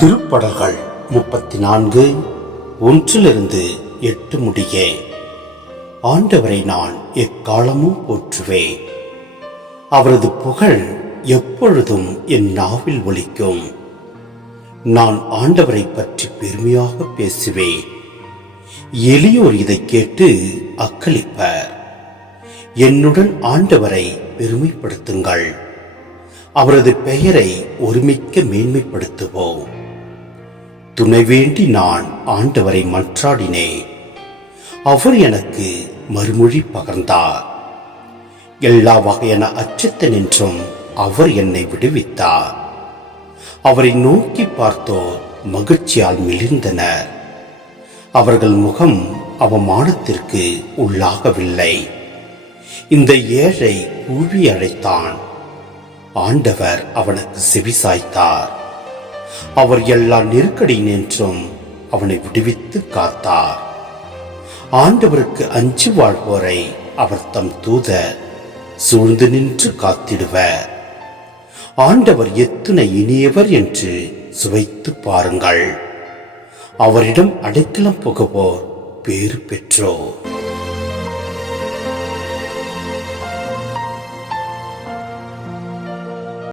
திருப்படல்கள் 34 1-8 முடிய. ஆண்டவரை நான் எக்காலமும் போற்றுவேன். அவரது புகழ் எப்பொழுதும் என் நாவில் ஒலிக்கும். நான் ஆண்டவரை பற்றி பெருமையாக பேசுவேன். எளியோர் இதை கேட்டு அக்களிப்பர். என்னுடன் ஆண்டவரை பெருமைப்படுத்துங்கள். அவரது பெயரை ஒருமிக்க மேன்மைப்படுத்துவோம். துணை வேண்டி நான் ஆண்டவரை மன்றாடினேன். அவர் எனக்கு மறுமொழி பகர்ந்தார். எல்லா வகையான அச்சத்தினின்றும் அவர் என்னை விடுவித்தார். அவரை நோக்கி பார்த்தோர் மகிழ்ச்சியால் மிளிர்ந்தனர். அவர்கள் முகம் அவமானத்திற்கு உள்ளாகவில்லை. இந்த ஏழை கூவி அழைத்தான். ஆண்டவர் அவனுக்கு செவிசாய்த்தார். அவர் எல்லா நெருக்கடியினின்றும் அவனை விடுவித்து காத்தார். ஆண்டவருக்கு அஞ்சி வாழ்வோரை அவர் தம் தூதர் சூழ்ந்து நின்று காத்திடுவர். ஆண்டவர் எத்துணை இனியவர் என்று சுவைத்து பாருங்கள். அவரிடம் அடைக்கலம் புகுவோர் பேறு பெற்றோர்.